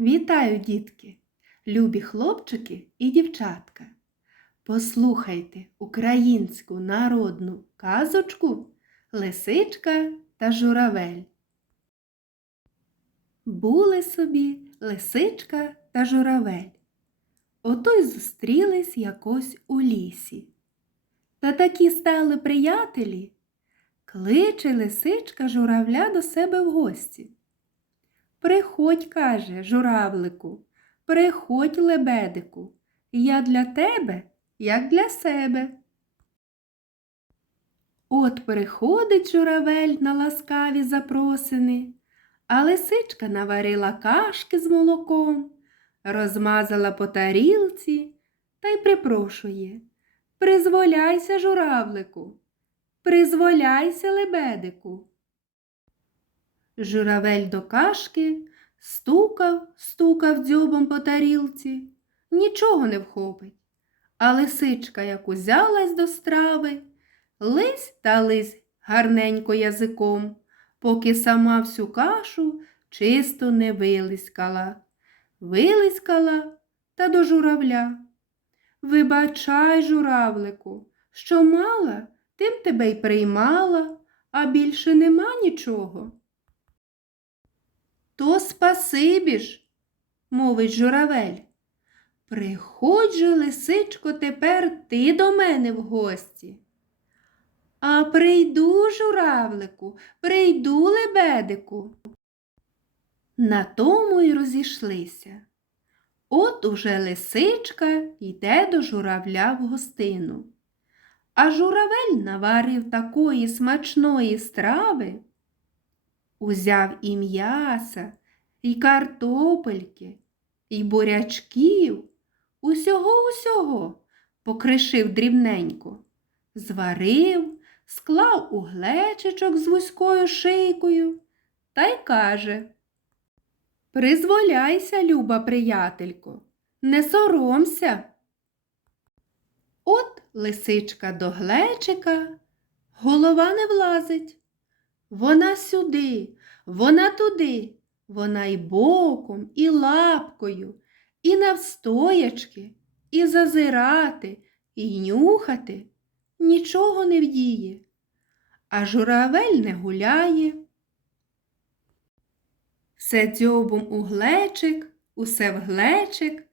Вітаю, дітки, любі хлопчики і дівчатка. Послухайте українську народну казочку Лисичка та журавель. Були собі лисичка та журавель. Ото й зустрілись якось у лісі. Та такі стали приятелі. Кличе лисичка журавля до себе в гості. Приходь, каже журавлику, приходь, лебедику, я для тебе, як для себе. От приходить журавель на ласкаві запросини, а лисичка наварила кашки з молоком, розмазала по тарілці та й припрошує. Призволяйся, журавлику, призволяйся, лебедику. Журавель до кашки стукав, стукав дзьобом по тарілці, нічого не вхопить. А лисичка, як узялась до страви, лись та лись гарненько язиком, поки сама всю кашу чисто не вилискала. Вилискала та до журавля. Вибачай, журавлику, що мала, тим тебе й приймала, а більше нема нічого. То спасибі ж, мовить журавель. Приходь же, лисичко, тепер ти до мене в гості. А прийду, журавлику, прийду, лебедику. На тому й розійшлися. От уже лисичка йде до журавля в гостину. А журавель наварив такої смачної страви. Узяв і м'яса, і картопельки, і бурячків, усього усього покришив дрібненько, зварив, склав у глечичок з вузькою шийкою та й каже Призволяйся, люба приятелько, не соромся. От лисичка до глечика, голова не влазить. Вона сюди, вона туди, вона і боком, і лапкою, і навстоячки, і зазирати, і нюхати нічого не вдіє, а журавель не гуляє. Все дзьобом у глечик, усе в глечик,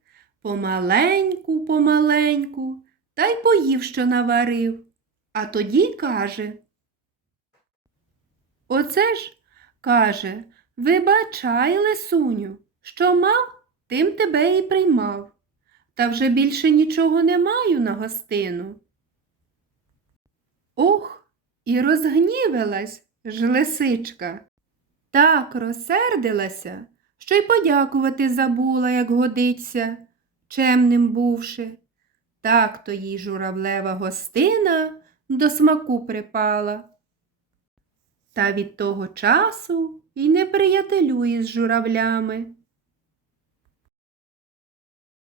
помаленьку, помаленьку, та й поїв, що наварив, а тоді каже. Оце ж, каже, вибачай, лисуню, що мав, тим тебе і приймав, та вже більше нічого не маю на гостину. Ох, і розгнівилась ж лисичка. Так розсердилася, що й подякувати забула, як годиться, чемним бувши. Так то їй журавлева гостина до смаку припала. Та від того часу й не приятелює з журавлями.